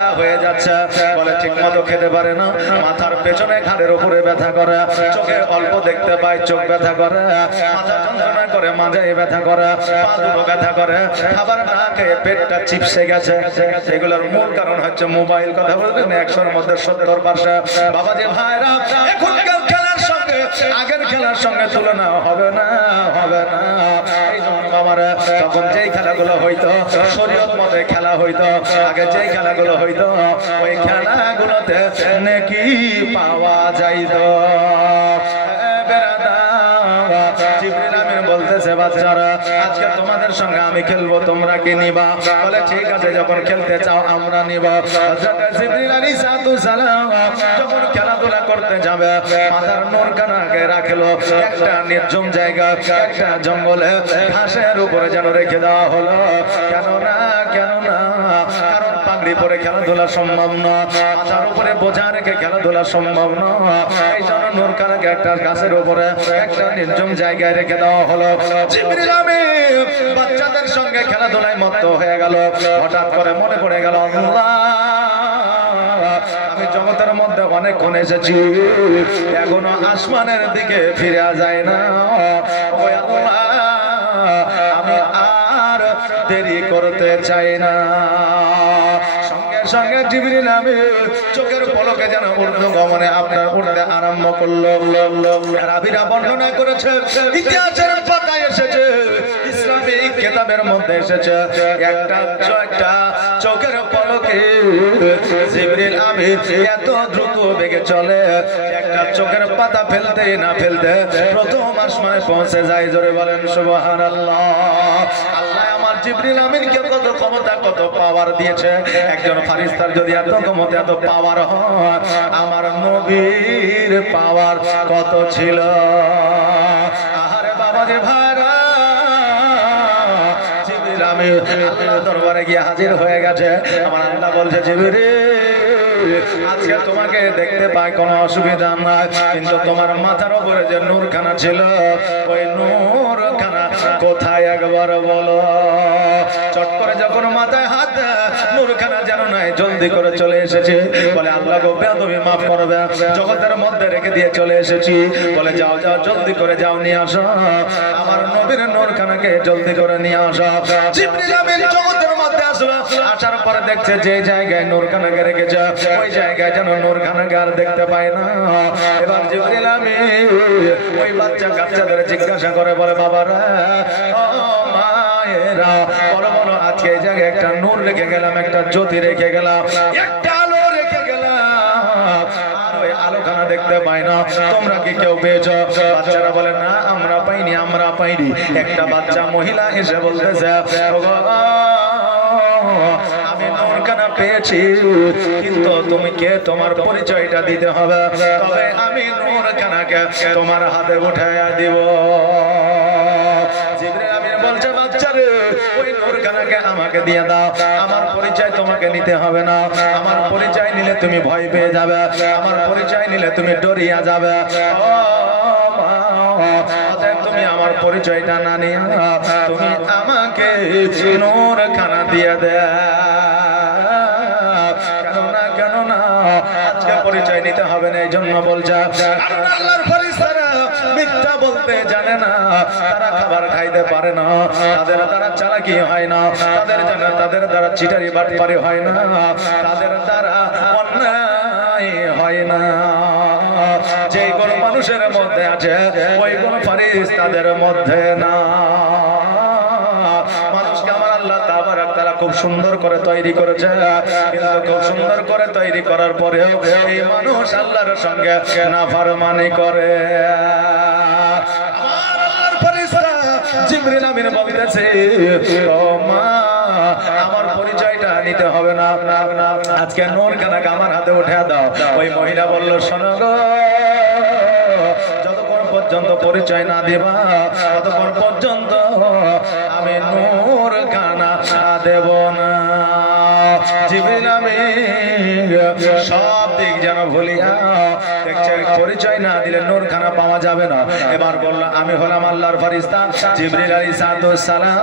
হয়ে যাচ্ছে বলে ঠিকমতো খেতে পারে না, মাথার পেছনে ঘাড়ের উপরে ব্যথা করে, চোখে অল্প দেখতে পায়, চোখ ব্যথা করে, মাথা যন্ত্রণা করে, মাজায় ব্যথা করে, পা দুটো ব্যথা করে, খাবার না খেয়ে পেটটা চিপসে গেছে। এগুলোর মূল কারণ হচ্ছে মোবাইল। কথা বলবেন 100-র মধ্যে 70%। বাবাজি ভাইরা, এখনকার খেলার সঙ্গে আগের খেলার সঙ্গে তুলনা হবে না, হবে না। এই জন্য বাবারা, তখন যেই খেলাগুলো হইতো শরীয়ত মতে খেলা হইতো, আগে যেই খেলাগুলো হইতো ওই খেলাগুলোতে নেকি পাওয়া যাইতো। বলতেছে বাচ্চারা, আজকে তোমাদের সঙ্গে আমি খেলবো, তোমরা কি নিবা? বলে ঠিক আছে, যখন খেলতে চাও আমরা নিব। হযরত জিবরিল আলাইহিস সালাম যখন খেলাধুলা করতে যাবে, মাথার নূরখানাকে রাখলো একটা নির্জন জায়গা, একটা জঙ্গলে ঘাসের উপরে যেন রেখে দেওয়া হলো। কেন না, কেন না? কারণ পাগড়ি পরে খেলাধুলা সম্ভব না, মাথার উপরে বোঝা রেখে খেলাধুলা সম্ভব না। এই জন্য নূরখানাকে একটা গাছের উপরে একটা নির্জন জায়গায় রেখে দেওয়া হলো। জিবরিল আমিন বাচ্চাদের সঙ্গে খেলাধুলায় মত্ত হয়ে গেল। হঠাৎ করে মনে পড়ে গেল, আল্লাহ, আমি জগতের মধ্যে অনেকক্ষণ এসেছি, এখনো আসমানের দিকে ফিরে যায় না। ওই আল্লাহ, আমি আর দেরি করতে চাই না। সঙ্গে সঙ্গে জিবরিল আমিন চোখের পলকে যেন ঊর্ধ্বগমনে আপনার উঠতে আরম্ভ করলো। রাবিরা বর্ণনা করেছে, ইতিহাসের পাতায় এসেছে, ইসলামিক কিতাবের মধ্যে এসেছে, একটা চোখের পলকে জিবরিল আমিন এত দ্রুত বেগে চলে, একটা চোখের পাতা ফেলতে না ফেলতে প্রথম আসমানে পৌঁছে যায়। জোরে বলেন সুবহানাল্লাহ। আল্লাহ আমার জিবরিল আমিনকে কত ক্ষমতা, কত পাওয়ার দিয়েছে। একজন ফারিস্তার যদি এত ক্ষমতা, এত পাওয়ার হয়, আমার নবীর পাওয়ার কত ছিল। আহারে বাবাজি ভাইরা, জিবরিল আমিন আল্লাহর দরবারে গিয়ে হাজির হয়ে গেছে। আমার আল্লাহ বলছে, জিবরিল, আজকে তোমাকে দেখতে পাই কোনো অসুবিধা নাই, কিন্তু তোমার মাথার উপরে যে নূরখানা ছিল, ওই নূরখানা কোথায় একবার বলো। চট করে যখন মাথায় হাত, নূরখানা যেন নাই, জলদি করে চলে এসেছে। বলে আল্লাহ গো, বেয়াদবি মাফ করবে, জগতের মধ্যে রেখে দিয়ে চলে এসেছি। বলে যাও যাও, জলদি করে যাও, নিয়ে আসো আমার নবীর নূরখানাকে, জলদি করে নিয়ে আসো। জিবরিল আমিন জগতের মধ্যে আসলো, আসার পরে দেখছে যে জায়গায় নূরখানাকে রেখেছে ওই জায়গায় যেন নূরখানাকে আর দেখতে পায় না। এবার জিবরিল আমিন ওই বাচ্চাদের জিজ্ঞাসা করে, বলে বাবারা, ও মায়েরা, বলো বলো, আজকে এই জায়গায় একটা নূর রেখে গেলাম, একটা জ্যোতি রেখে গেলাম, একটা আলো রেখে গেলাম, আর ওই আলোখানা দেখতে পাই না, তোমরা কি কেউ পেয়েছ? বাচ্চারা বলে না, আমরা পাইনি, আমরা পাইনি। একটা বাচ্চা মহিলা এসে বলতেছে, আমি নূরখানা পেয়েছি, কিন্তু তুমি কে, তোমার পরিচয়টা দিতে হবে, তবে আমি নূরখানাকে তোমার হাতে উঠাইয়া দিব। জিবরিল আমিন বলছে, বাচ্চারে, ওই নূরখানাকে আমাকে দিয়ে দাও, আমার পরিচয় তোমাকে নিতে হবে না। আমার পরিচয় নিলে তুমি ভয় পেয়ে যাবে, আমার পরিচয় নিলে তুমি ডরিয়া যাবে। তুমি আমার পরিচয়টা না নিয়ে তুমি আমাকে নূরখানা দিয়ে দে। কেননা আজকে পরিচয় নিতে হবে না, এই জন্য বলছে। আল্লাহর ফেরেশতারা মিথ্যা বলতে জানে না, তারা খাবার খাইতে পারে না, তাদের দ্বারা চালাকি হয় না, তাদের দ্বারা চিটারি বাটপারি হয় না, তাদের দ্বারা অন্যায় হয় না। যে কোন মানুষের মধ্যে আছে, ওই কোন ফেরেশতাদের মধ্যে না। মানুষকে আমার আল্লাহ তাবারাক তাআলা খুব সুন্দর করে তৈরি করেছে, কিন্তু খুব সুন্দর করে তৈরি করার পরেও এই মানুষ আল্লাহর সঙ্গে নাফরমানি করে। আমার আল্লাহর ফেরেশতা জিবরিল আমিন বলতেছে, ও মা, আমার পরিচয়টা নিতে হবে না, আজকে নূরখানাকে আমার হাতে উঠে দাও। ওই মহিলা বলল, শোনো গো, যতক্ষণ পর্যন্ত পরিচয় না দিবা, ততক্ষণ পর্যন্ত আমি নূরখানা দেব না। জিবরিল আমিন সব দিক যেন ভুলিয়া দেখছে, পরিচয় না দিলে নূরখানা পাওয়া যাবে না। এবার বলল, আমি হলাম আল্লাহর ফেরেশতা জিবরিল আলাইহিস সালাম,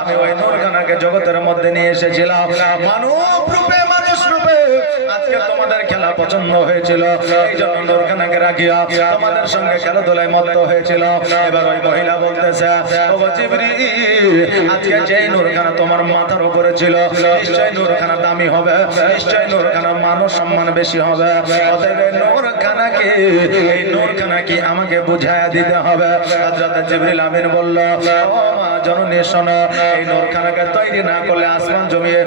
আমি ওই নূরখানাকে জগতের মধ্যে নিয়ে এসেছিলাম, মানব রূপে মানুষ পছন্দ হয়েছিল, এই জন্য নূরখানাকে রাখিয়া তোমাদের সঙ্গে খেলাধুলায় মত্ত হয়েছিল। এবার ওই মহিলা বলতেছে, ও জিবরিল, আজকে যে নূরখানা তোমার মাথার উপরে ছিল, নিশ্চয় নূরখানা দামি হবে, নিশ্চয় নূরখানা মানুষ সম্মান বেশি হবে। অতএব নূরখানাকে, এই নূরখানা কি আমাকে বুঝাইয়া দিতে হবে। হযরত জিবরিল আমিন বলল, ও মা জননী শোনো, এই নূরখানাকে তৈরি না করলে আসমান জমিয়ে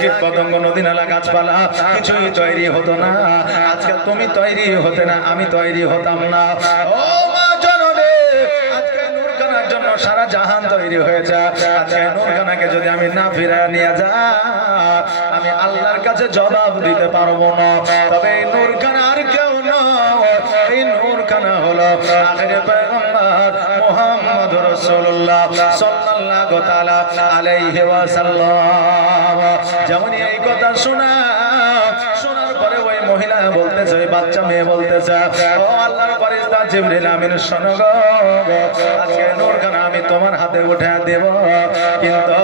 কীট পতঙ্গ নদী নালা গাছপালা কিছুই তৈরি হতো না। আজকে তুমি তৈরি হতে না, আমি তৈরি হতাম না। ও মা জননী, আজকে নূরখানার জন্য সারা জাহান তৈরি হয়েছে। আজকে নূরখানাকে যদি আমি না ফিরায় নিয়ে যা, আমি আল্লাহর কাছে জবাব দিতে পারবো না। তবে এই নূরখানা আর কেউ না, এই নূরখানা হলো আখিরে পয়গম্বর মুহাম্মদুর রাসূলুল্লাহ সাল্লাল্লাহু তাআলা আলাইহি ওয়াসাল্লাম। যেমন এই কথা শোনার পরে ওই মহিলা বলতেছে, ওই বাচ্চা মেয়ে বলতেছে, ও আল্লাহর ফেরেশতা জিবরিল আমিন শোনো গো, আজকে নূরখানা আমি তোমার হাতে উঠে দেব, কিন্তু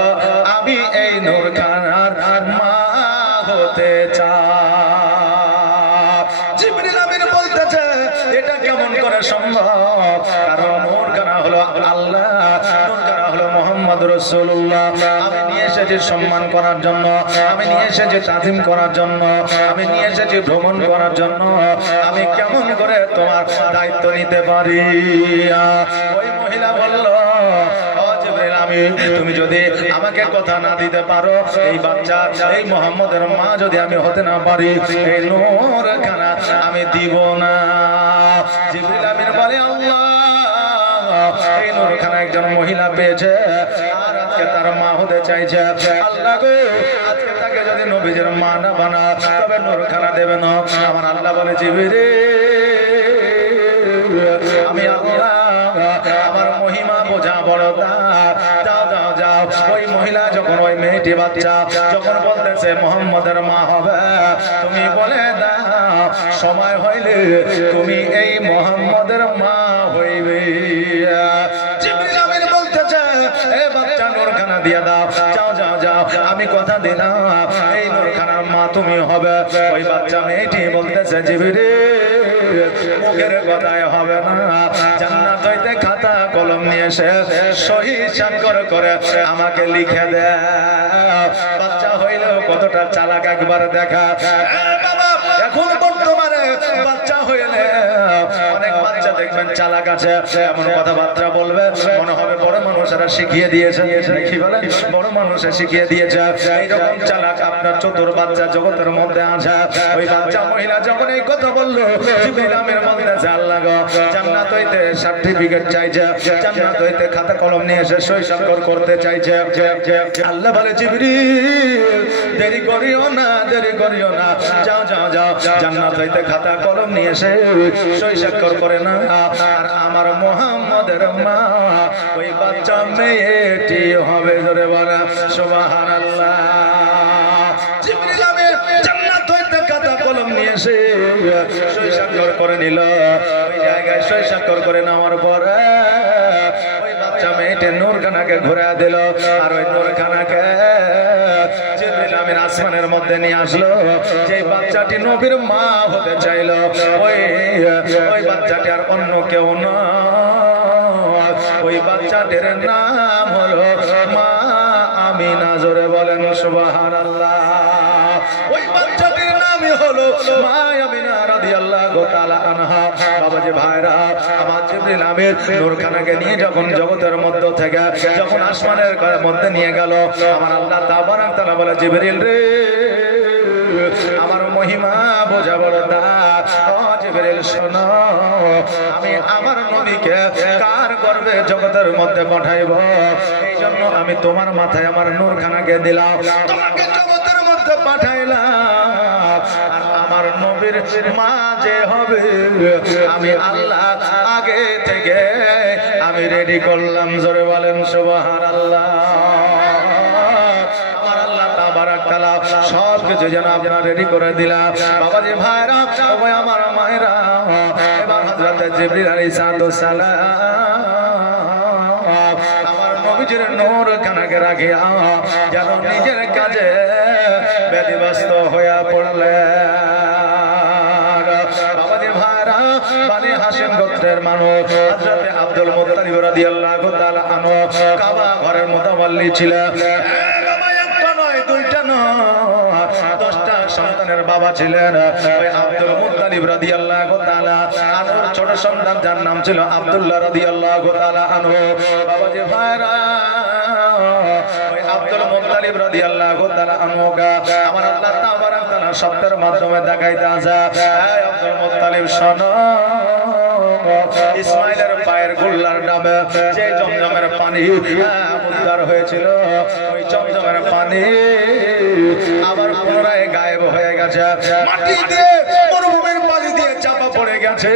আমি এই নূরখানার মা হতে চাই। জিবরিল আমিন বলতেছে, এটা কেমন করে সম্ভব? কারণ নূরখানা হলো আল্লাহ, নূরখানা হলো মুহাম্মদ রাসূলুল্লাহ। আমি নিয়ে এসেছি সম্মান করার জন্য, আমি নিয়ে এসেছি তাজিম করার জন্য, আমি নিয়ে এসেছি ভ্রমণ করার জন্য। আমি কেমন করে তোমার দায়িত্ব নিতে পারি? ওই মহিলা বলল, তুমি যদি আমাকে কথা না দিতে পারো, এই বাচ্চা এই মুহাম্মদের মা যদি আমি হতে না পারি, এই নূরখানা আমি দিব না। জিবরিল আমিন বলে, আল্লাহ, এই নূরখানা একজন মহিলা পেয়েছে আর আজকে তার মা হতে চাইছে। আল্লাহ গো, আজকে তাকে যদি নবীজির মা না বানা, তবে নূরখানা দেবে না। আমার আল্লাহ বলে, জিবরিল, আমি আল্লাহ, আমার মহিমা বোঝা বড় দার। যাও যাও যাও। ওই মহিলা যখন, ওই মেয়েটি বাচ্চা যখন বলতেছে মুহাম্মদের মা হবে, তুমি বলে দাও সময় হইলে তুমি এই মুহাম্মদের মা হইবে। জিবরিল আমিন বলতেছে, এ বাচ্চা নূরখানা দিয়ে দাও, যাও যাও যাও, আমি কথা দিলাম এই নূরখানার মা তুমি হবে। ওই বাচ্চা মেয়েটি বলতেছে, জিবরিল, মুখের কথায় হবে না, জান্নাত হইতে খাতা কলম নিয়ে এসে সহি স্বাক্ষর করে আমাকে লিখে দে। বাচ্চা হইলেও কতটা চালাক একবার দেখা। বাবা, এখন বর্তমানে বাচ্চা হইলে অনেক বাচ্চা দেখবেন চালাক আছে, এমন কথাবার্তা বলবে মনে হবে বড় মানুষেরা শিখিয়ে দিয়েছে। কি বলে? বড় মানুষে শিখিয়ে দিয়েছে। এইরকম চালাক আপনার চতুর বাচ্চা জগতের মধ্যে আছে। ওই বাচ্চা মহিলা যখন এই কথা বললো, জিবরিল আমিন বলতেছে, আল্লাহ গো, জান্নাত হইতে সার্টিফিকেট চাইছে, জান্নাত হইতে খাতা কলম নিয়ে এসে সই স্বাক্ষর করতে চাইছে। আল্লাহ বলে, জিবরিল, দেরি করিও না, দেরি করিও না, যাও যাও যাও, জান্নাত হইতে খাতা কলম নিয়ে এসে সই স্বাক্ষর করে না। আর আমার মুহাম্মদের মা ওই বাচ্চা মেয়েটি হবে। ধরে বলা সুবহানাল্লাহ। জিবরিল আমিন জান্নাত হইতে খাতা কলম নিয়ে এসে সই স্বাক্ষর করে নিল। ওই জায়গায় সই স্বাক্ষর করে নেওয়ার পরে ওই বাচ্চা মেয়েটি নূরখানাকে ঘুরে দিল। আর ওই নূরখানাকে জিবরিল আমিন আসমানের মধ্যে নিয়ে আসলো। যে বাচ্চাটি নবীর মা হতে চাইল, ওই বাচ্চাটি আর অন্য কেউ না, ওই বাচ্চাটির নাম হলো মা আমিনা। জোরে বলেন সুবহানাল্লাহ। ওই বাচ্চাটির নামই হলো মা আমিনা রাদিয়াল্লাহু তাআলা আনহা। বাবাজি ভাইরা, আমার জিবরিল আমিন নূরখানাকে নিয়ে যখন জগতের মধ্য থেকে যখন আসমানের মধ্যে নিয়ে গেল, আমার আল্লাহ তাবারক ওয়া তাআলা বলে, জিবরিল রে, আমার মহিমা বোঝা বড় দার। ও জিবরিল শোনো, আমি আমার নবীকে কার গর্ভে জগতের মধ্যে পাঠাইব, এই জন্য আমি তোমার মাথায় আমার নূরখানাকে দিলাম, তোমাকে জগতের মধ্যে পাঠাইলাম। আর আমার নবীর মা যে হবে, আমি আল্লাহ আগে থেকে আমি রেডি করলাম। জোরে বলেন সুবহানাল্লাহ। সব কিছু যেন আপনার রেডি করে দিলাম। বাবাজি ভাইরা, ওই আমার মায়েরা, এবার হযরত জিবরিল আলাইহিস সালাম আমার নবীজির নূরখানাকে রাখিয়া যেন নিজের কাজে ব্যতিব্যস্ত হইয়া পড়লেন। গোত্রের মানুষ হযরত আব্দুল মুত্তালিব রাদিয়াল্লাহু তাআলা আনহু কাবা ঘরের মুতাওয়াল্লি ছিলেন। একটা নয় দুইটা নয় 10টা সন্তানের বাবা ছিলেন ওই আব্দুল মুত্তালিব রাদিয়াল্লাহু তাআলা আনহুর ছোট সন্তান যার নাম ছিল আব্দুল্লাহ রাদিয়াল্লাহু তাআলা আনহু। বাবাজি ভাইরা ওই আব্দুল মুত্তালিব রাদিয়াল্লাহু তাআলা আনহুকে আমার আল্লাহ তাবারক তাআলা শব্দের মাধ্যমে দেখাইতে আছে, এই আব্দুল মুত্তালিব শোনো, ইসমাইলের পায়ের গোল্লার নামে যে জমজমের পানি উদ্ধার হয়েছিল ওই জমজমের পানি আবার পুনরায় গায়েব হয়ে গেছে, মাটি দিয়ে মরুভূমির পানি দিয়ে চাপা পড়ে গেছে।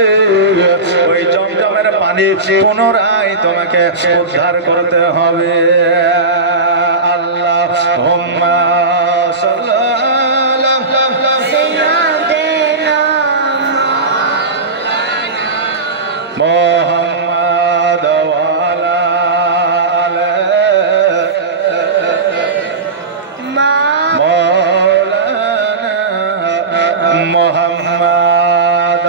ওই জমজমের পানি পুনরায় তোমাকে উদ্ধার করতে হবে। আল্লাহুম্মা মোহাম্মদ ওয়ালা আলে মাওলানা মোহাম্মদ।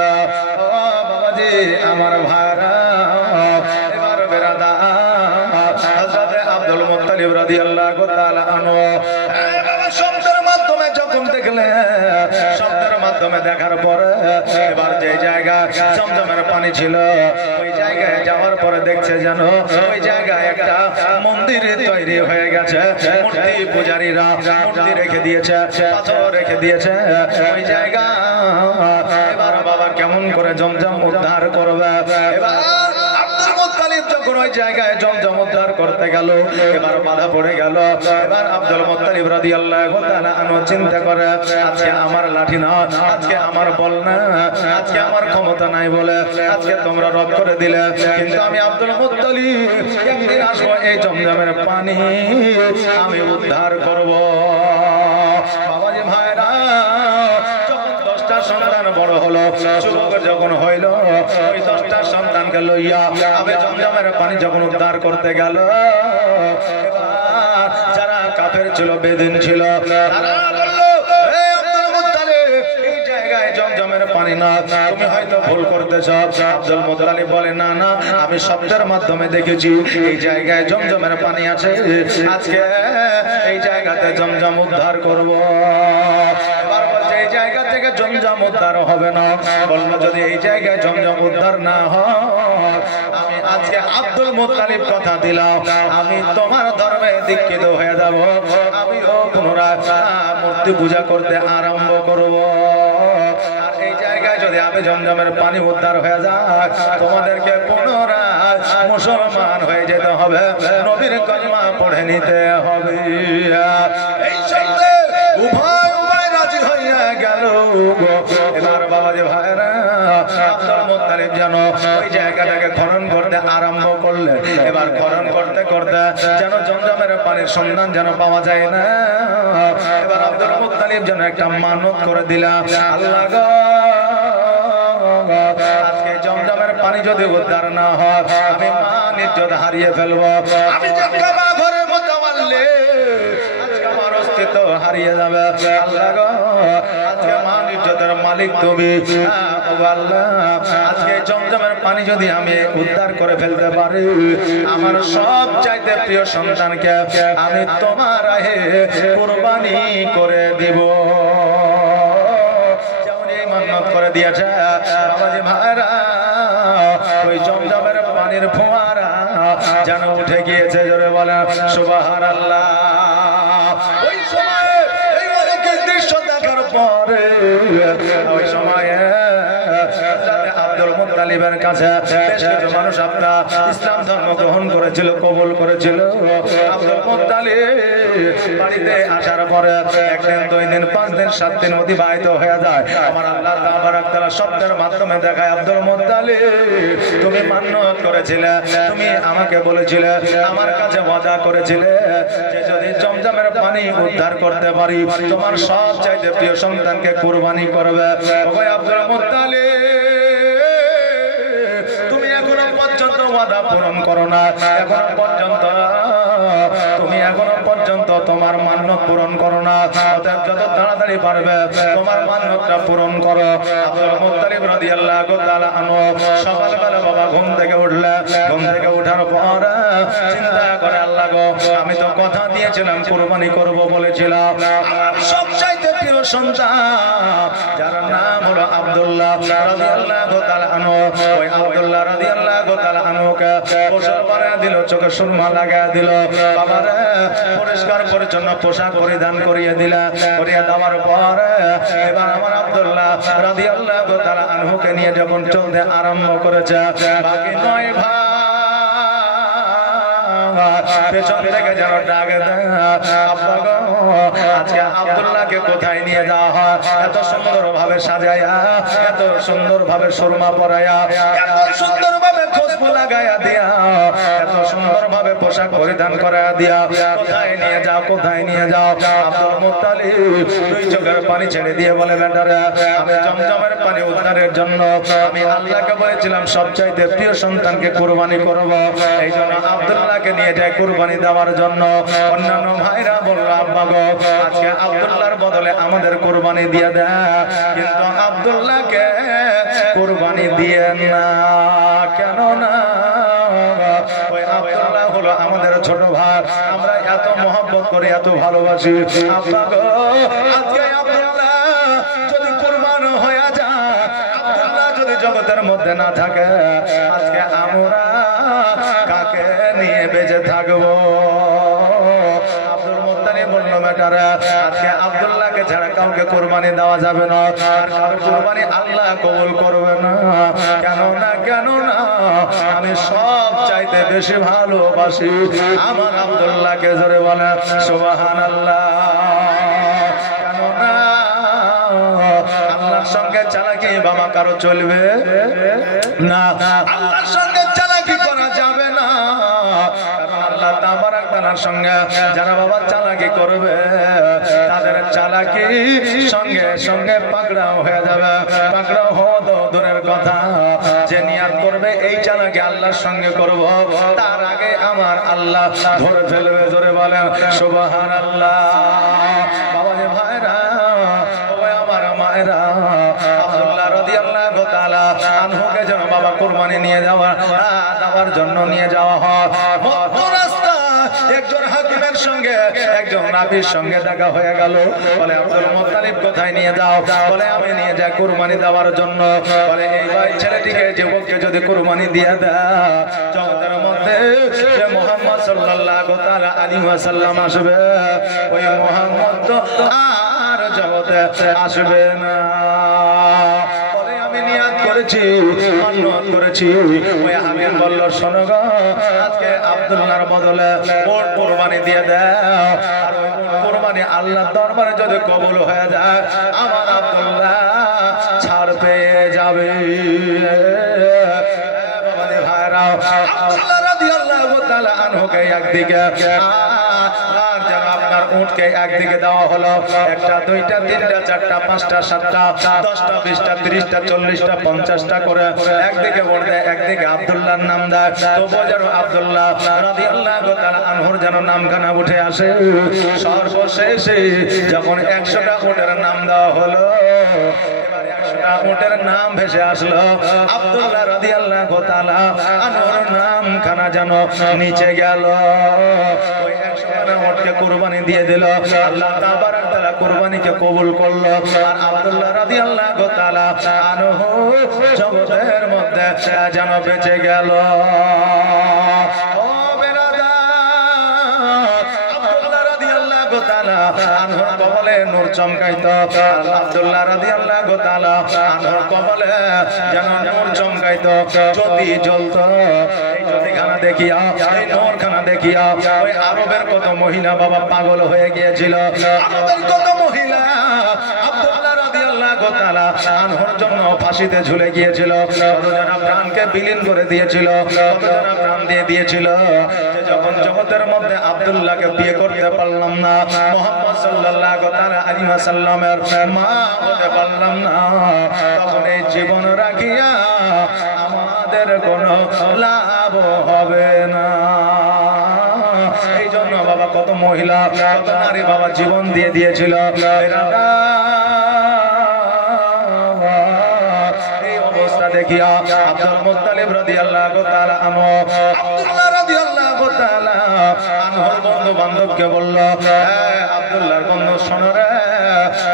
ও বাবাজি আমার ভাইরা এবার বেরাদা হযরত আব্দুল মুত্তালিব রাদিয়াল্লাহু তাআলা আনহু শব্দের মাধ্যমে যখন দেখলেন, শব্দের মাধ্যমে দেখার পরে এবার যে জায়গা জমজমের পানি ছিল ওই জায়গায় যাওয়ার পরে দেখছে যেন ওই জায়গায় একটা মন্দির তৈরি হয়ে গেছে। মূর্তি পূজারীরা মূর্তি রেখে দিয়েছে, পাথর রেখে দিয়েছে ওই জায়গা। এবার বাবা কেমন করে জমজম উদ্ধার করবে? এবার আব্দুল মুত্তালিব যখন ওই জায়গায় জমজম উদ্ধার করতে গেল এবার বাধা পড়ে গেল। এবার আব্দুল মুত্তালিব রাদিয়াল্লাহু তাআলা আনহু চিন্তা করে, আজকে আমার লাঠি না, আজকে আমার বল না, আজকে আমার ক্ষমতা নাই বলে আজকে তোমরা রদ করে দিলে, কিন্তু আমি আব্দুল মুত্তালিব একদিন আসবো, এই জমজমের পানি আমি উদ্ধার করব। বাবাজি ভাইরা যখন 10টা সন্তান বড় হলো, যুবক যখন হইল, ওই 10টা সন্তানকে লইয়া আবে জমজমের পানি যখন উদ্ধার করতে গেল, যারা কাফের ছিল, বেদিন ছিল, তারা বলল, এই আব্দুল মুত্তালিব এই জায়গায় জমজমের পানি না, তুমি হয়তো ভুল করতেছ। আব্দুল মুত্তালিব বলে, না না, আমি শব্দের মাধ্যমে দেখেছি এই জায়গায় জমজমের পানি আছে, আজকে এই জায়গাতে জমজম উদ্ধার করব। এবার বলছে এই জায়গা থেকে জমজম উদ্ধার হবে না। বলল যদি এই জায়গায় জমজম উদ্ধার না হয়, আমি আজকে আব্দুল মুত্তালিব কথা দিলাম, আমি তোমার ধর্মে দীক্ষিত হয়ে যাব, আমিও পুনরায় মূর্তি পূজা করতে আরম্ভ করব। আর এই জায়গায় যদি আমি জমজমের পানি উদ্ধার হয়ে যায়, তোমাদেরকে পুনরায় মুসলমান হয়ে যেতে হবে, নবীর কলমা পড়ে নিতে হবে। এই সঙ্গে উভয় রাজি হইয়া গেল। এবার বাবাজি ভাইরা আব্দুল মুত্তালিব যেন ওই জায়গাটাকে খনন করতে আরম্ভ করলেন। এবার খনন করতে করতে যেন জমজমের পানির সন্ধান যেন পাওয়া যায় না। এবার আব্দুল মুত্তালিব যেন একটা মানত করে দিলাম, আল্লাহ গো, আজকে জমজমের পানি যদি উদ্ধার না হয়, আমি মান ইজ্জত হারিয়ে ফেলবো, আমি কাবা ঘরের মুতাওয়াল্লি, আজকে আমার অস্তিত্ব হারিয়ে যাবে। আল্লাহ গো, আজকে মান ইজ্জতের মালিক তুমি, আল্লাহ আজকে জমজমের পানি যদি আমি উদ্ধার করে ফেলতে পারি, আমার সব চাইতে প্রিয় সন্তানকে আমি তোমার রাহে কুরবানি করে দিব। যেমন এই মান্নত করে দিয়েছে বাবাজি ভাইরা, ওই জমজমের পানির ফোয়ারা যেন উঠে গিয়েছে, জোরে বলে সুবহানাল্লাহ। ওই সময় এই অলৌকিক দৃশ্য দেখার পরে ওই সময়ে আব্দুল মুত্তালিবের কাছে বেশ কিছু মানুষ আপনার ইসলাম ধর্ম গ্রহণ করেছিল, কবুল করেছিল। আব্দুল মুত্তালিব বাড়িতে আসার পরে 1 দিন 2 দিন 5 দিন 7 দিন অতিবাহিত হয়ে যায়। আমার আল্লাহ তাবারক তাআলা শব্দের মাধ্যমে দেখায়, আব্দুল মুত্তালিব তুমি মান্নত করেছিলে, তুমি আমাকে বলেছিলে, আমার কাছে ওয়াদা করেছিলে যে যদি জমজমের পানি উদ্ধার করতে পারি তোমার সব চাইতে প্রিয় সন্তানকে কুরবানি করবে। ওই আব্দুল মুত্তালিব তুমি এখনো পর্যন্ত ওয়াদা পূরণ করো না, এখনো পর্যন্ত তুমি এখনো পর্যন্ত তোমার মান্যত পূরণ করো না, অতএব যত তাড়াতাড়ি পারবে তোমার মান্যতটা পূরণ করো। আব্দুল মুত্তালিব রাদিয়াল্লাহু তাআলা আনহু সকালবেলা বাবা ঘুম থেকে উঠলে, ঘুম থেকে ওঠার পর চিন্তা করে, আল্লাহ গো, আমি তো কথা দিয়েছিলাম কুরবানি করব বলেছিলাম, সবচাইতে প্রিয় সন্তান যার নাম হলো আব্দুল্লাহ রাদিয়াল্লাহু তাআলা আনহু, ওই আব্দুল্লাহ রাদিয়াল্লাহু তাআলা আনহুকে গোসল করিয়ে দিল, চোখে সুরমা লাগিয়ে দিল, বাবারে পরিষ্কার পরিচ্ছন্ন পোশাক পরিধান করিয়ে দিলা। করিয়ে দেওয়ার পর এবার আমার আব্দুল্লাহ রাদিয়াল্লাহু তাআলা আনহুকে নিয়ে যখন চলতে আরম্ভ করেছে, বাকি নয় ভাই পেছন থেকে যেন ডাক দেয়, আব্বা গো, আজকে আব্দুল্লাহকে কোথায় নিয়ে যাওয়া হয়? এত সুন্দর ভাবে সাজায়া, এত সুন্দর ভাবে সুরমা পরায়া, এত সুন্দর ভাবে খুশবু লাগায়া দিয়া, এত সুন্দর ভাবে পোশাক পরিধান করায়া দিয়া, কোথায় নিয়ে যাও, কোথায় নিয়ে যাও? আব্দুল মুত্তালিব দুই চোখের পানি ছেড়ে দিয়ে বলে, বেটারা, আমি জমজমের পানি উদ্ধারের জন্য আমি আল্লাহকে বলেছিলাম সবচাইতে প্রিয় সন্তানকে কুরবানি করব, এই জন্য আব্দুল্লাহকে নিয়ে যায় কুরবানি দেওয়ার জন্য। অন্যান্য ভাইরা বলল, আব্বা গো, আজকে আব্দুল্লাহর বদলে আমাদের কুরবানি দিয়ে দেয়, কিন্তু আব্দুল্লাহকে কুরবানি দিয়ে না। কেন না? ওই আব্দুল্লাহ হলো আমাদের ছোট ভাই, আমরা এত মহব্বত করি, এত ভালোবাসি। আব্বা গো, আজকে আব্দুল্লাহ যদি কুরবান হয়ে যায়, আব্দুল্লাহ যদি জগতের মধ্যে না থাকে, আজকে আমরা কাকে নিয়ে বেঁচে থাকবো? আব্দুল মুত্তালিব বলল, বেটারা, আজকে আব্দুল্লাহকে ছাড়া কাউকে কুরবানি দেওয়া যাবে না, আর কারো কুরবানি আল্লাহ কবুল করবে না। কেন না? কেন না? আমি সব চাইতে বেশি ভালোবাসি আমার আব্দুল্লাহকে। জোরে বলে সুবহানাল্লাহ। কেন না? আল্লাহর সঙ্গে চালাকি বাবা কারো চলবে না, আল্লাহর সঙ্গে চালাকি করা যাবে না। কারণ আল্লাহ তাবারাক তাআলার সঙ্গে যারা বাবা চালাকি করবে, তাদের চালাকি সঙ্গে সঙ্গে পাকড়াও হয়ে যাবে। পাকড়াও হওয়া তো দূরের কথা, যে নিয়াত করবে এই চালাকি আল্লাহর সঙ্গে করব, তার আগে আমার আল্লাহ ধরে ফেলবে। জোরে বলেন সুবহানাল্লাহ। বাবা যে ভাইরা, ওই আমার মায়েরা, আব্দুল্লাহ রাদিয়াল্লাহু তাআলা আনহুকে যেন বাবা কুরবানি নিয়ে দেওয়ার জন্য নিয়ে যাওয়া হয়। রাস্তা একজন হাকিমের সঙ্গে একজন রাবির সঙ্গে দেখা হয়ে গেল। বলে, আব্দুল মুত্তালিব কোথায় নিয়ে যাও? বলে, আমি নিয়ে যাই কুরবানি দেওয়ার জন্য। বলে, এই ভাই ছেলেটিকে, যুবককে যদি কুরবানি দিয়ে দেয়, জগতের মধ্যে যে মুহাম্মদ সাল্লাল্লাহু তাআলা আলাইহি ওয়াসাল্লাম আসবে, ওই মুহাম্মদ তো আর জগতে আসবে না। বলে, আমি নিয়াত করেছি, মান্যত করেছি। ওই হাকিম বলল, শোনো গো, আজকে আব্দুল্লাহর বদলে ওর কুরবানি দিয়ে দাও, আর ওই কুরবানি আল্লাহর দরবারে যদি কবুল হয়ে যায়, আমার আব্দুল্লাহ ছাড় পেয়ে যাবে। বাবাজি ভাইরা, আব্দুল্লাহ রাদিয়াল্লাহু তাআলা আনহুকে একদিকে, আর যেন আপনার উটকে একদিকে দেওয়া হলো, একটা, দুইটা, তিনটা, চারটা, পাঁচটা, সাতটা, 10টা, 20টা, 30টা, 40টা, 50টা করে একদিকে বলতে, একদিকে আব্দুল্লাহর নাম দেয়। তবুও যেন আব্দুল্লাহ রাদিয়াল্লাহু তাআলা আনহুর যেন নামখানা উঠে আসে। সর্বশেষে যখন 100টা উটের নাম দেওয়া হলো, উটের নাম ভেসে আসলো, আব্দুল্লাহ রাদিয়াল্লাহু তাআলা আনহুর নামখানা যেন নিচে গেল। ওই 100টা উটকে কুরবানি দিয়ে দিল। আল্লাহ তাবারাক তাআলা কুরবানিকে কবুল করলো, আর আব্দুল্লাহ রাদিয়াল্লাহু তাআলা আনহু জগতের মধ্যে যেন বেঁচে গেল। আনহুর কপালে নূর চমকাইতো, আব্দুল্লাহ রাদিয়াল্লাহু তাআলা আনহুর কপালে যেন নূর চমকাইতো, জ্যোতি জ্বলতো। এই জ্যোতিখানা দেখিয়া, এই নূরখানা দেখিয়া ওই আরবের কত মহিলা বাবা পাগল হয়ে গিয়েছিল। আরবের কত মহিলা আব্দুল্লাহ রাদিয়াল্লাহু তাআলা আনহুর জন্য ফাঁসিতে ঝুলে গিয়েছিল। কতজনা প্রাণকে বিলীন করে দিয়েছিল, কতজনা প্রাণ দিয়ে দিয়েছিল। যখন জগতের মধ্যে আব্দুল্লাহকে বিয়ে করতে পারলাম না, মুহাম্মদ সাল্লাল্লাহু তাআলা আলাইহি ওয়াসাল্লামের মা হতে পারলাম না, তখন এই জীবন রাখিয়া আমাদের কোনো লাভ হবে না। এই জন্য বাবা কত মহিলা কত নারী বাবা জীবন দিয়ে দিয়েছিল। এই অবস্থা দেখিয়া আব্দুল মুত্তালিব রাদিয়াল্লাহু তাআলা আনহু আব্দুল্লাহ রাদিয়াল্লাহু তাআলা আনহুর বন্ধু বান্ধবকে বলল, আব্দুল্লাহর বন্ধু শোনো রে,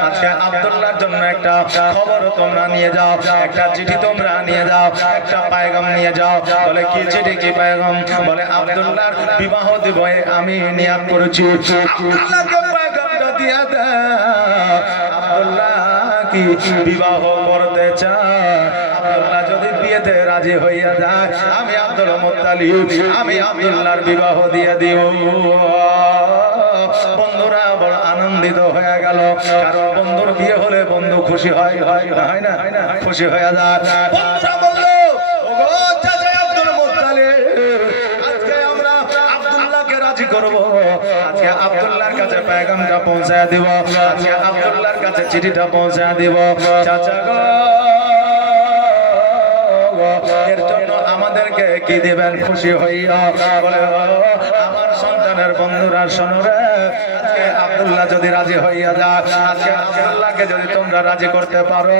আজকে আব্দুল্লাহর জন্য একটা খবর তোমরা নিয়ে যাও, একটা চিঠি তোমরা নিয়ে যাও, একটা পায়গাম নিয়ে যাও। বলে কি চিঠি কি পায়গাম? বলে আব্দুল্লাহর বিবাহ দিব আমি নিয়াত করেছি, আব্দুল্লাহকে পায়গামটা দিয়ে দাও। আব্দুল্লাহ কি বিবাহ করতে চায়? আব্দুল্লাহ যদি বিয়েতে রাজি হইয়া যায়, আমি আব্দুল মুত্তালিব আমি আব্দুল্লাহর বিবাহ দিয়ে দিব। বন্ধুরা বড় আনন্দিত হয়ে গেল, কারণ বন্ধুর বিয়ে হলে বন্ধু খুশি হয় না, খুশি হয়ে যায়। বন্ধুরা বলল, ওগো চাচা আব্দুল মুত্তালিব, আজকে আমরা আব্দুল্লাহকে রাজি করব, আজকে আব্দুল্লাহর কাছে পেগামটা পৌঁছায় দিব, আজকে আব্দুল্লাহর কাছে চিঠিটা পৌঁছায় দিব। চাচা গো, এর জন্য আমাদেরকে কি দিবেন খুশি হইয়া? বলে আমার সন্তানের বন্ধুরা শোনো রে, আজকে আব্দুল্লাহ যদি রাজি হইয়া যায়, আজকে আব্দুল্লাহকে যদি তোমরা রাজি করতে পারো,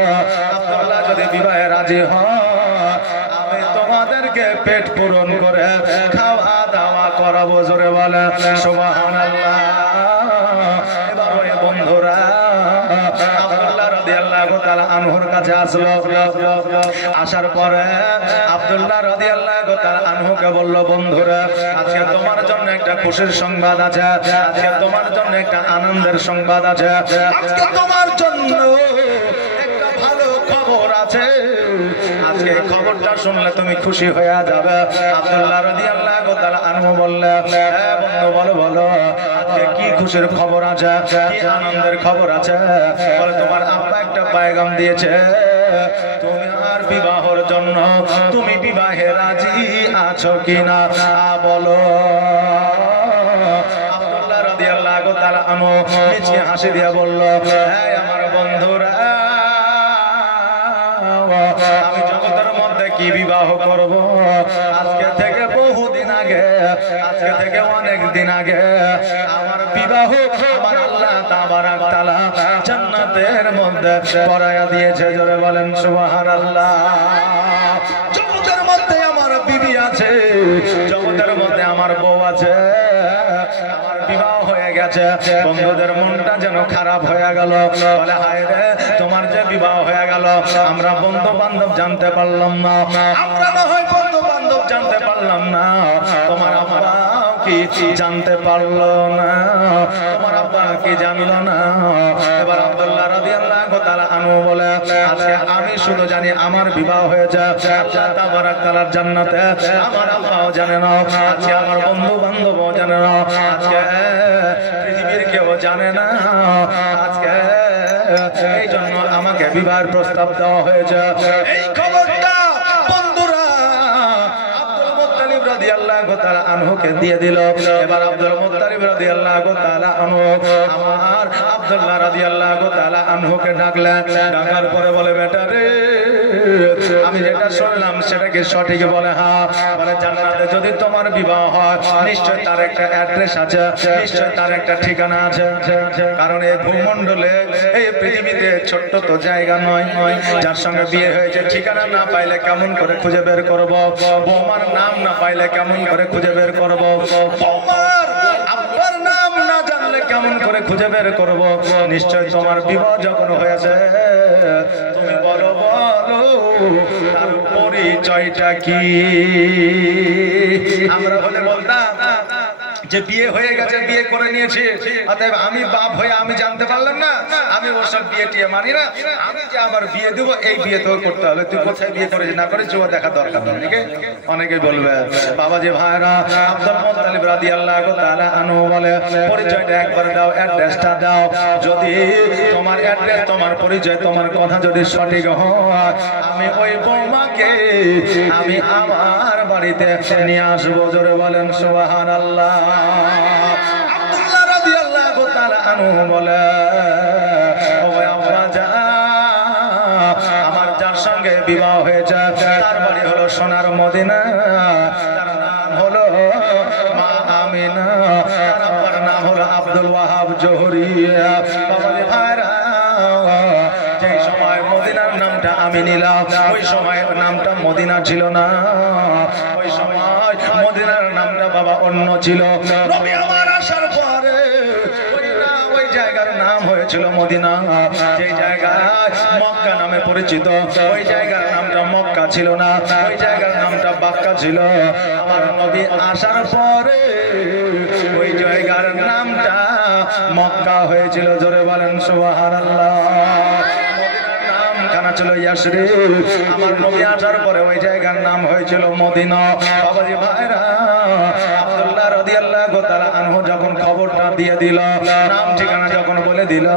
আব্দুল্লাহ যদি বিবাহে রাজি হয়, আমি তোমাদেরকে পেট পূরণ করে খাওয়া দাওয়া করাবো। জোরে বলে সুবহানাল্লাহ। এবার ওই বন্ধুরা আব্দুল্লাহ রাদিয়াল্লাহু তাআলা আনহুর কাছে আসলো। আসার পরে আব্দুল্লাহ রাদিয়াল্লাহু তাআলা আনহুকে বলল, বন্ধুরা আজকে তোমার জন্য একটা খুশির সংবাদ আছে, আজকে তোমার জন্য একটা আনন্দের সংবাদ আছে, আজকে তোমার জন্য একটা ভালো খবর আছে। আজকে খবরটা শুনলে তুমি খুশি হয়ে যাবে। আব্দুল্লাহ রাদিয়াল্লাহু তাআলা আনহু বললেন, হ্যাঁ বন্ধু বলো বলো, আজকে কি খুশির খবর আছে, কি আনন্দের খবর আছে? বলে তোমার আব্বা একটা পায়গাম দিয়েছে, তুমি আর বিবাহর জন্য তুমি বিবাহে রাজি আছো কিনা বলো। আব্দুল্লাহ রাদিয়াল্লাহু তাআলা আনহু নিচে হাসি দিয়ে বলল, হ্যাঁ আমার বন্ধুরা, আমি জগতের মধ্যে কি বিবাহ করব? আজকে থেকে বহুদিন আগে, আজকে থেকে অনেক দিন আগে আমার বিবাহ আমার আল্লাহ তাবারাক তাআলা জান্নাতের মধ্যে পড়ায়া দিয়েছে। জোরে বলেন সুবহানাল্লাহ। জগতের মধ্যে আমার বিবি আছে, জগতের মধ্যে আমার বউ আছে, আমার বিবাহ হয়ে গেছে। বন্ধুদের মনটা যেন খারাপ হয়ে গেল। বলে হায় রে, তোমার যে বিবাহ হয়ে গেল, আমরা বন্ধু বান্ধব জানতে পারলাম না, আমরা না হয় বন্ধু বান্ধব জানতে পারলাম না, তোমার আব্বা কি জানতে পারলো না, তোমার আব্বা কি জানলো না। এবার আব্দুল্লাহ রাদিয়াল্লাহু তাআলা আনহু বলে, আজকে আমি শুধু জানি আমার বিবাহ হয়েছে আল্লাহ তাবারাক তাআলার জান্নাতে, আমার আব্বাও জানে না, আজকে আমার বন্ধু বান্ধবও জানে না, আজকে পৃথিবীর কেউ জানে না। আজকে এই জন্য আমাকে বিবাহের প্রস্তাব দেওয়া হয়েছে। এই খবরটা বন্ধুরা আব্দুল মুত্তালিব রাদিয়াল্লাহু তাআলা আনহুকে দিয়ে দিল। এবার আব্দুল মুত্তালিব রাদিয়াল্লাহু তাআলা আনহু আমার আব্দুল্লাহ রাদিয়াল্লাহু তাআলা আনহুকে ডাকলেন। ডাকার পরে বলে, বেটা রে, আমি যেটা শুনলাম সেটা কি সঠিক? বলে হ্যাঁ। বলে জান্নাতে যদি তোমার বিবাহ হয়, নিশ্চয় তার একটা অ্যাড্রেস আছে, নিশ্চয় তার একটা ঠিকানা আছে, কারণ এই ভূমণ্ডলে এই পৃথিবীতে ছোট্ট তো জায়গা নয়, যার সঙ্গে বিয়ে হয়েছে ঠিকানা না পাইলে কেমন করে খুঁজে বের করব? বৌমার নাম না পাইলে কেমন করে খুঁজে বের করব? বৌমার আব্বার নাম না জানলে কেমন করে খুঁজে বের করব? নিশ্চয় তোমার বিবাহ যখন হয়েছে, তুমি বলো বলো তার পরিচয়টা কি? আমরা হলে বলতাম যে বিয়ে হয়ে গেছে, বিয়ে করে নিয়েছি, অতএব আমি বাপ হয়ে আমি জানতে পারলাম না, আমি ওসব বিয়ে টিয়ে মানি না, আমি যে আবার বিয়ে দেবো এই বিয়ে তো করতে হবে, তুই কোথায় বিয়ে করেছিস না করেছিস ও দেখা দরকার নেই। অনেকে বলবে বাবাজি ভাইরা, আব্দুল মুত্তালিব রাদিয়াল্লাহু তাআলা আনহু বলে, পরিচয়টা একবার দাও, অ্যাড্রেসটা দাও, যদি তোমার অ্যাড্রেস তোমার পরিচয় তোমার কথা যদি সঠিক হয়, আমি ওই বৌমাকে আমি আমার বাড়িতে নিয়ে আসবো। জোরে বলেন সুবহানাল্লাহ। আব্দুল্লাহ রাদিয়াল্লাহু তাআলা আনহু বলে, ও আব্বা জান, আমার যার সঙ্গে বিবাহ হয়েছে তার বাড়ি হলো সোনার মদিনা, তার নাম হলো মা আমিনা, তার আব্বার নাম সময় মদিনার নামটা আমি নিলাম, ওই সময় নামটা মদিনা ছিল না, ওই সময় মদিনার নামটা বাবা অন্য ছিল। নবী আমার আসার পরে ওই জায়গার নাম হয়েছিল মদিনা। যেই জায়গায় মক্কা নামে পরিচিত, ওই জায়গার নামটা মক্কা ছিল না, ওই জায়গার নামটা বাক্কা ছিল। আমার নবী আসার পরে ওই জায়গার নামটা মক্কা হয়েছিল। জোরে বলেন সুবহানাল্লাহ। ছিল ইয়াসরিব। আমার নবী আসার পরে ওই জায়গার নাম হয়েছিল মদিনা। বাবাজি ভাইরা, আব্দুল্লাহ রাদিয়াল্লাহু তাআলা আনহু যখন খবরটা দিয়ে দিল, নাম ঠিকানা যখন বলে দিল,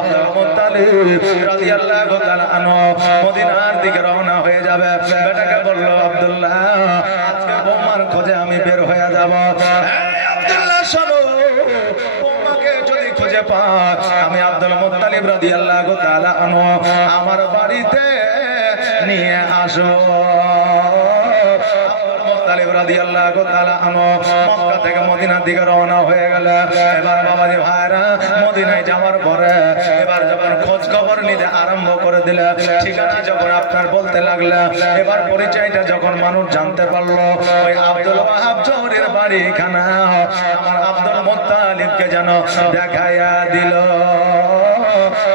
আব্দুল মুত্তালিব রাদিয়াল্লাহু তাআলা আনহু মদিনার দিকে রওনা হয়ে যাবে। বেটাকে বলল, আব্দুল্লাহ আজকে বোমার খোঁজে আমি বের হয়ে যাব। এই আব্দুল্লাহ শোনো, খুঁজে পাক আমি আব্দুল মুত্তালিব রাদিয়াল্লাহু তাআলা আনহু আমার বাড়িতে নিয়ে আসো। মুত্তালিব রাদিয়াল্লাহু তাআলা আনহু মক্কা থেকে মদিনার দিকে রওনা হয়ে গেল। এবার বাবাজি ভাইরা মদিনায় যাওয়ার পরে এবার যখন খোঁজ খবর নিতে আরম্ভ করে দিল, ঠিকানা যখন আপনার বলতে লাগলো, এবার পরিচয়টা যখন মানুষ জানতে পারলো, ওই আব্দুল ওয়াহাব জোহরের বাড়িখানা আমার আব্দুল মুত্তালিবকে যেন দেখাইয়া দিল।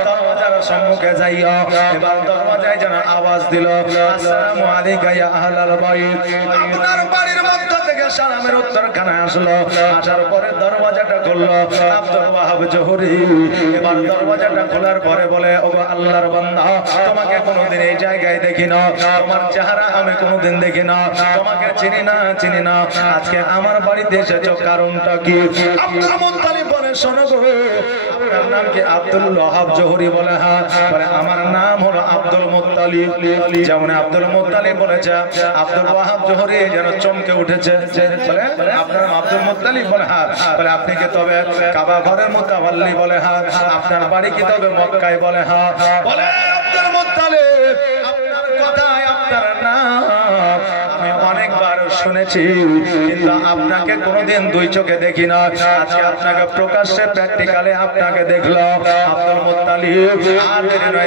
দরওয়াজার সম্মুখে যাইয়া এবার দরওয়াজায় যেন আওয়াজ দিল, আসসালামু আলাইকা ইয়া আহলাল বাইত। আপনার বাড়ির মধ্য থেকে সালামের উত্তরখানা আসলো। আসার পরে দরওয়াজাটা খুললো আব্দুল ওয়াহাব জোহরি। এবার দরওয়াজাটা খোলার পরে বলে, ওগো আল্লাহর বান্দা, তোমাকে কোনোদিন এই জায়গায় দেখি না, তোমার চেহারা আমি কোনোদিন দেখি না, তোমাকে চিনি না, আজকে আমার বাড়িতে এসেছো, কারণটা কি? আব্দুল মুত্তালিব বলে, শোনো গো, আপনার নাম কি? আব্দুল ওয়াহাব জোহরি। বলে হ্যাঁ। বলে আমার নাম হলো আব্দুল মুত্তালিব। যেমন আব্দুল মুত্তালিব বলেছে, আব্দুল ওয়াহাব জোহরি যেন চমকে উঠেছে। বলে আপনার নাম আব্দুল মুত্তালিব? বলে হ্যাঁ। বলে আপনি কি তবে কাবা ঘরের মুতাওয়াল্লি? বলে হ্যাঁ। আপনার বাড়ি কি তবে মক্কায়? বলে হ্যাঁ। বলে আব্দুল মুত্তালিব, আপনার কথায় আপনার নাম আমি অনেকবার শুনেছি, কিন্তু আপনাকে কোনোদিন দুই চোখে দেখি না। আজকে আপনাকে প্রকাশ্যে প্র্যাকটিক্যালে আপনাকে দেখলাম। আব্দুল মুত্তালিব, আর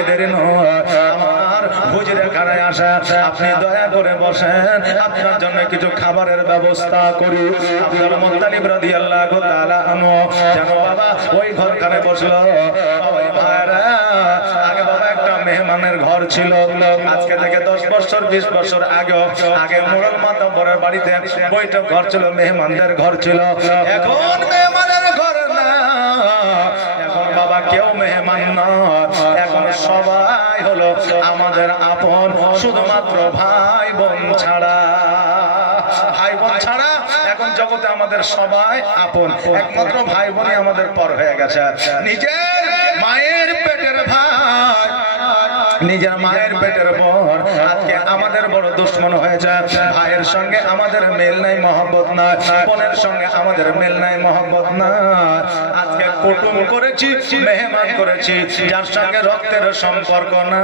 দেরি নয়, আমার হুজুরের খানায় আসা, আপনি দয়া করে বসেন, আপনার জন্য কিছু খাবারের ব্যবস্থা করি। আব্দুল মুত্তালিব রাদিয়াল্লাহু তাআলা আনহু যেন বাবা ওই ঘরখানে বসলো। ওই ভাইরা, আগে বাবা একটা মেহমানের ঘর ছিল। আজকে থেকে 10 বছর 20 বছর আগে মোড়ল মাতাব্বরের বাড়িতে বৈঠক ঘর ছিল, মেহমানদের ঘর ছিল। এখন মেহমানের ঘর না, এখন বাবা কেউ মেহমান না, এখন সবাই হলো আমাদের আপন, শুধুমাত্র ভাই বোন ছাড়া। ভাই বোন ছাড়া এখন জগতে আমাদের সবাই আপন, একমাত্র ভাই বোনই আমাদের পর হয়ে গেছে। নিজের মায়ের পেটের ভাই, নিজের মায়ের পেটের বোন আজকে আমাদের বড় দুশ্মন হয়ে যায়। ভাইয়ের সঙ্গে আমাদের মেল নাই, মহব্বত নাই, বোনের সঙ্গে আমাদের মেল নাই, মহব্বত নাই। আজকে কুটুম করেছি, মেহমান করেছি, যার সঙ্গে রক্তের সম্পর্ক না,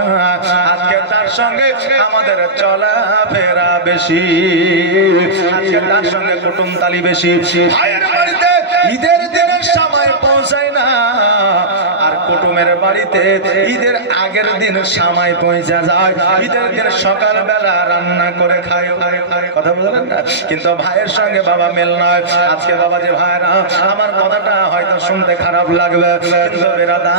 আজকে তার সঙ্গে আমাদের চলাফেরা বেশি, আজকে তার সঙ্গে কুটুম তালি বেশি। ভাইয়ের বাড়িতে ঈদের দিনের সময় পৌঁছায় না, আর কুটুমের বাড়িতে ঈদের আগের দিন সময় পৌঁছে যায়। ঈদের দিন সকালবেলা রান্না করে খায়, কথা বললেন না, কিন্তু ভাইয়ের সঙ্গে বাবা মেল নয়। আজকে বাবা যে ভাইরা, আমার কথাটা হয়তো শুনতে খারাপ লাগবে, কিন্তু বেরাদা,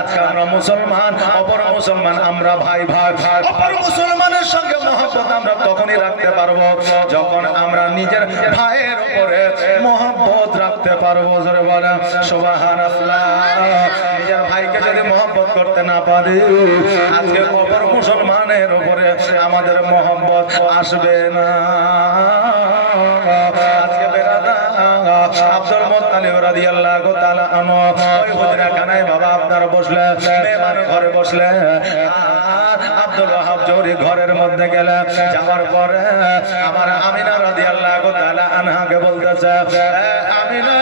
আজকে আমরা মুসলমান, অপর মুসলমান, আমরা ভাই ভাই ভাই। অপর মুসলমানের সঙ্গে মহব্বত আমরা তখনই রাখতে পারবো যখন আমরা নিজের ভাইয়ের উপরে মহব্বত রাখতে পারবো। জোরে বলেন সুবহানাল্লাহ। নিজের ভাইকে যদি মহব্বত করতে না পারি, আজকে অপর মুসলমানের উপরে আমাদের মহব্বত আসবে না। আজকে বেরাদা, আব্দুল মুত্তালিব রাদিয়াল্লাহু তাআলা আনহু ওই হুজরা খানায় বাবা আপনার বসলে, মেহমান ঘরে বসলে, আর আব্দুল ওয়াহাব জোহরি ঘরের মধ্যে গেলে, যাওয়ার পরে আমার আমিনা রাদিয়াল্লাহু তাআলা আনহাকে বলতেছে, আমিনা,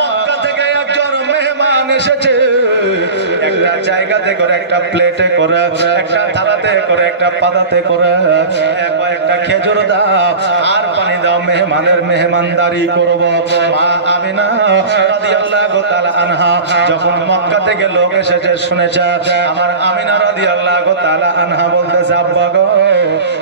মক্কা থেকে একজন মেহমান এসেছে, একটা জায়গাতে করে, একটা প্লেটে করে, একটা থালাতে করে, একটা পাতাতে করে কয়েকটা খেজুর দাও আর পানি দাও, মেহমানের মেহমানদারি করব। মা আমিনা রাদিয়াল্লাহু তাআলা আনহা যখন মক্কা থেকে লোক এসেছে শুনেছে, আমার আমিনা রাদিয়াল্লাহু তাআলা আনহা বলতেছে, আব্বা গো,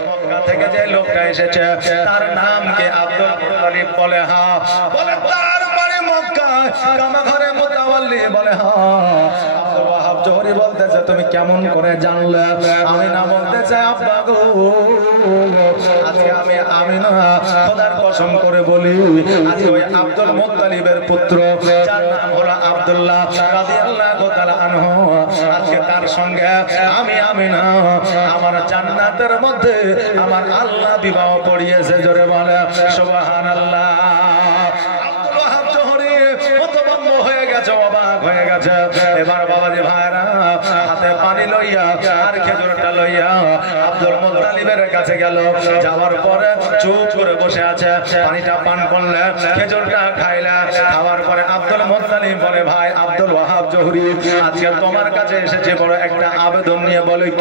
মক্কা থেকে যে লোকটা এসেছে তার নাম কি? আব্দুল মুত্তালিব বলে হ্যাঁ। বলে তার বাড়ি মক্কায়, কামাঘরে মুতাওয়াল্লি বলে হ্যাঁ। আব্দুল ওয়াহাব জোহরি বলতেছে, তুমি কেমন করে জানলে? আমিনা বলতেছে, আব্বা গো, আজকে আমি আমিনা খোদার কসম করে বলি, আজকে ওই আব্দুল মুত্তালিবের পুত্র যার নাম হলো আব্দুল্লাহ রাদিয়াল্লাহু তাআলা আনহু, আজকে তার সঙ্গে আমি আমিনা আমার জান্নাতের মধ্যে আমার আল্লাহ বিবাহ পড়িয়েছে। জোরে বলে সুবহানাল্লাহ। আব্দুল ওয়াহাব জোহরি হতভম্ব হয়ে গেছে, অবাক হয়ে গেছে। এবার বাবাজি ভাইরা হাতে পানি লইয়া আর খেজুরটা লইয়া আব্দুল মুত্তালিবের কাছে গেল। যাওয়ার পরে চুপ করে বসে আছে, পানিটা পান করলে, খেজুরটা খাইলে। খাওয়ার পরে আব্দুল মুত্তালিব বলে, ভাই আব্দুল ওয়াহাব জোহরি, আজকে তোমার কাছে এসেছে বড় একটা আবেদন নিয়ে। বলে কি?